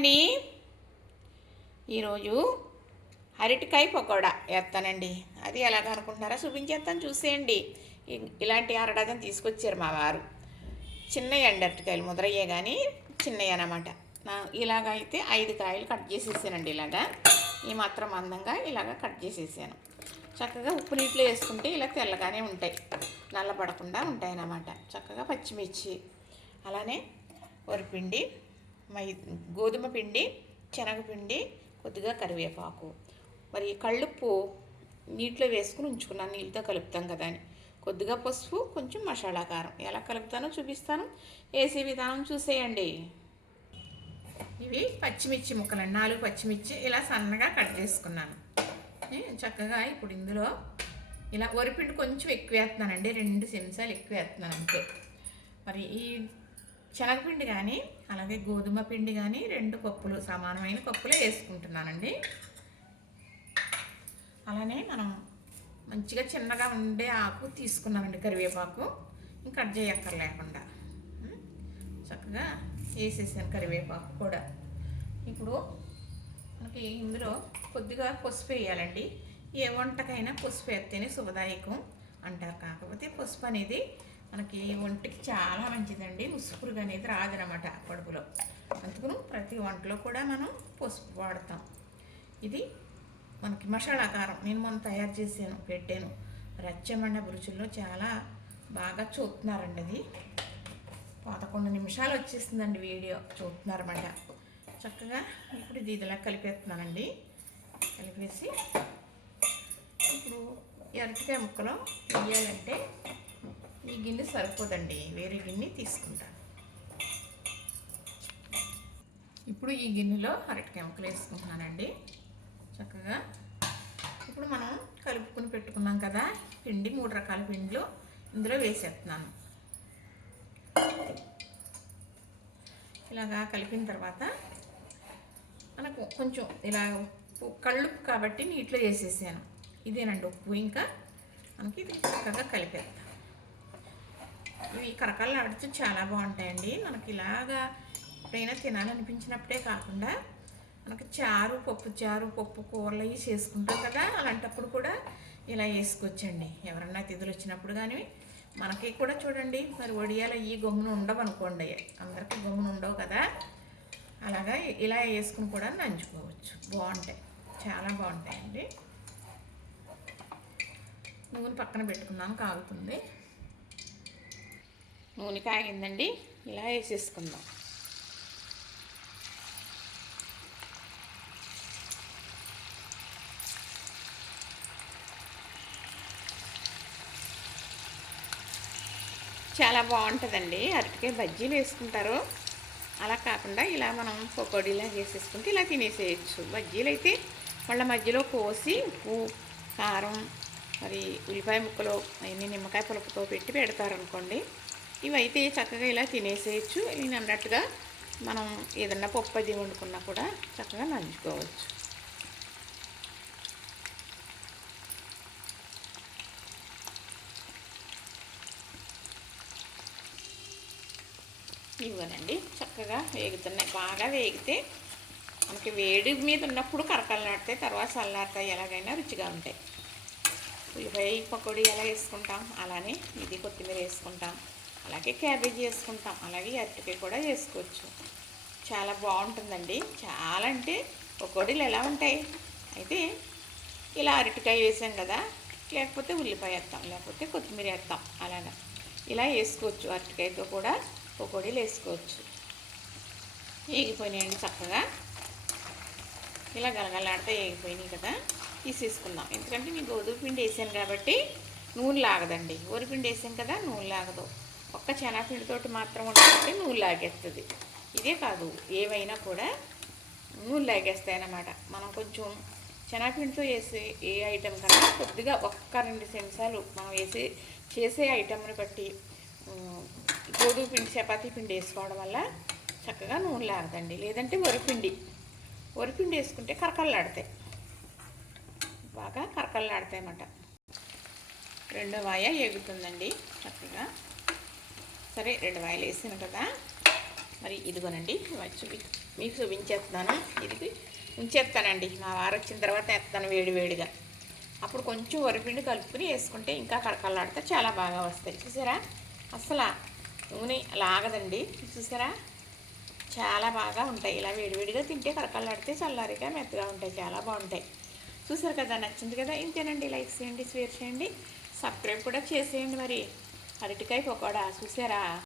అండి ఈరోజు అరటికాయ పకోడా వేస్తానండి. అది ఎలాగ అనుకుంటున్నారా చూపించేస్తాను చూసేయండి. ఇలాంటి అర డజన్ తీసుకొచ్చారు మా వారు. చిన్నవి అండి అరటికాయలు ముద్రయ్యే కానీ చిన్నవి అనమాట నా ఇలాగ అయితే ఐదు కాయలు కట్ చేసేసానండి ఇలాగా. ఈ మాత్రం అందంగా ఇలాగ కట్ చేసేసాను. చక్కగా ఉప్పు నీటిలో వేసుకుంటే ఇలా తెల్లగానే ఉంటాయి. నల్లబడకుండా ఉంటాయి అన్నమాట చక్కగా పచ్చిమిర్చి అలానే వరిపిండి మై గోధుమ పిండి శనగపిండి కొద్దిగా కరివేపాకు. మరి కళ్ళుప్పు నీటిలో వేసుకుని ఉంచుకున్నాను నీళ్ళతో కలుపుతాం కదా అని. కొద్దిగా పసుపు కొంచెం మసాలా కారం. ఎలా కలుపుతానో చూపిస్తాను. వేసే విధానం చూసేయండి. ఇవి పచ్చిమిర్చి ముక్కలండి నాలుగు పచ్చిమిర్చి ఇలా సన్నగా కట్ చేసుకున్నాను. చక్కగా ఇప్పుడు ఇందులో ఇలా వరిపిండి కొంచెం ఎక్కువ వేస్తున్నానండి రెండు చెంచాలు ఎక్కువ వేస్తున్నాను అంతే. మరి ఈ శనగపిండి కానీ అలాగే గోధుమ పిండి కానీ రెండు కప్పులు సమానమైన కప్పులే వేసుకుంటున్నానండి. అలానే మనం మంచిగా చిన్నగా ఉండే ఆకు తీసుకున్నానండి కరివేపాకు. ఇంకా కట్ చేయక్కర్లేకుండా. లేకుండా చక్కగా వేసేసాను కరివేపాకు కూడా. ఇప్పుడు మనకి ఇందులో కొద్దిగా పసుపు వేయాలండి. ఏ వంటకైనా పసుపు వేస్తేనే శుభదాయకం అంటారు. కాకపోతే పసుపు అనేది మనకి ఒంటికి చాలా మంచిదండి. ఉసుపురుగు అనేది రాదనమాట కడుపులో. అందుకని ప్రతి వంటలో కూడా మనం పసుపు వాడతాం. ఇది మనకి మసాలా కారం. నేను మొన్న తయారు చేసాను పెట్టాను. రచ్చమండ రుచుల్లో చాలా బాగా చూస్తున్నారండి అది. పదకొండు నిమిషాలు వచ్చేసిందండి వీడియో చూస్తున్నారన్నమాట చక్కగా ఇప్పుడు ఇది ఇదిలా కలిపేస్తున్నానండి. కలిపేసి ఇప్పుడు ఈ అరటికాయ ముక్కలో వేయాలంటే ఈ గిన్నె సరిపోదండి. వేరే గిన్నె తీసుకుంటాను ఇప్పుడు ఈ గిన్నెలో అరటికాయ ముక్కలు వేసుకుంటున్నానండి. చక్కగా ఇప్పుడు మనం కలుపుకొని పెట్టుకున్నాం కదా పిండి మూడు రకాల పిండిలు ఇందులో వేసేస్తున్నాను. ఇలాగా కలిపిన తర్వాత మనకు కొంచెం ఇలా ఉప్పు కళ్ళుప్పు కాబట్టి నీటిలో వేసేసాను. ఇదేనండి ఉప్పు. ఇంకా మనకి ఇది చక్కగా కలిపేస్తాం ఇవి కరకాలు ఆడుతూ చాలా బాగుంటాయండి. మనకి ఇలాగా ఎప్పుడైనా తినాలనిపించినప్పుడే కాకుండా మనకి చారు పప్పు చారు పప్పు కూరలు అవి చేసుకుంటాం కదా అలాంటప్పుడు కూడా ఇలా వేసుకోవచ్చండి. ఎవరన్నా తిథులు వచ్చినప్పుడు కానీ మనకి కూడా చూడండి మరి వడియాలు ఈ గమ్మును ఉండవు అనుకోండి అందరికీ గమ్మును ఉండవు కదా. అలాగా ఇలా వేసుకుని కూడా నంచుకోవచ్చు. బాగుంటాయి. చాలా బాగుంటాయండి. నూనె పక్కన పెట్టుకున్నాం కాగుతుంది. నూనె కాగిందండి. ఇలా వేసేసుకుందాం. చాలా బాగుంటుందండి. అరటికాయ బజ్జీలు వేసుకుంటారు. అలా కాకుండా ఇలా మనం పకోడీలా చేసేసుకుంటే ఇలా తినేసేయచ్చు. బజ్జీలు అయితే వాళ్ళ మధ్యలో కోసి ఉప్పు కారం మరి ఉల్లిపాయ ముక్కలు అవన్నీ నిమ్మకాయ పులుపుతో పెట్టి పెడతారనుకోండి. ఇవైతే చక్కగా ఇలా తినేసేయచ్చు. నేను అన్నట్టుగా మనం ఏదన్నా పప్పు అది వండుకున్నా కూడా చక్కగా నంచుకోవచ్చు. ఇవ్వనండి. చక్కగా వేగుతున్నాయి. బాగా వేగితే మనకి వేడి మీద ఉన్నప్పుడు కరకలలాడితే తర్వాత చల్లారుతాయి ఎలాగైనా రుచిగా ఉంటాయి. ఉల్లిపాయ పకోడీ ఎలా వేసుకుంటాం. అలానే ఇది కొత్తిమీర వేసుకుంటాం. అలాగే క్యాబేజీ వేసుకుంటాం అలాగే అరటికాయ కూడా వేసుకోవచ్చు చాలా బాగుంటుందండి. చాలా అంటే పకోడీలు ఎలా ఉంటాయి? అయితే ఇలా అరటికాయ వేసాం కదా లేకపోతే ఉల్లిపాయ వేస్తాం లేకపోతే కొత్తిమీర వేస్తాం అలాగా ఇలా వేసుకోవచ్చు. అరటికాయతో కూడా పకోడీలు వేసుకోవచ్చు. వేగిపోయినాయండి చక్కగా. ఇలా గలగలాడితే వేగిపోయినాయి కదా తీసేసుకుందాం. ఎందుకంటే నేను గోధుమ పిండి వేసాను కాబట్టి నూనె లాగదండి. పిండి వేసాం కదా నూనె లాగదు. ఒక్క శనగపిండితోటి మాత్రం ఉంటుంది నూనె లాగేస్తుంది. ఇదే కాదు ఏవైనా కూడా నూనె లాగేస్తాయి అన్నమాట మనం కొంచెం శనగపిండితో వేసే ఏ ఐటెం కన్నా కొద్దిగా ఒక్క రెండు నిమిషాలు మనం వేసే చేసే ఐటెంని బట్టి గోధుమ పిండి చపాతీ పిండి వేసుకోవడం వల్ల చక్కగా నూనె లాగదండి లేదంటే వరిపిండి. వరిపిండి వేసుకుంటే కరకల్లాడతాయి బాగా కరకల్లాడతాయి అన్నమాట రెండో వాయ ఎగుతుందండి చక్కగా. సరే రెండు వాయలు వేసాను కదా మరి ఇదిగోనండి వచ్చి మీకు చూపించేస్తున్నాను. ఇది ఉంచేస్తానండి. మా వారు వచ్చిన తర్వాత వేస్తాను వేడి వేడిగా. అప్పుడు కొంచెం వరిపిండి కలుపుకుని వేసుకుంటే ఇంకా కడకల్లాడితే చాలా బాగా వస్తాయి. చూసారా? అసలు నూనె లాగదండి. చూసారా? చాలా బాగా ఉంటాయి. ఇలా వేడివేడిగా తింటే కడకల్లాడితే చల్లారిగా మెత్తగా ఉంటాయి. చాలా బాగుంటాయి. చూసారు కదా? నచ్చింది కదా? ఇంతేనండి. లైక్ చేయండి షేర్ చేయండి. సబ్స్క్రైబ్ కూడా చేసేయండి మరి. అరటికాయ పకోడా. చూసారా?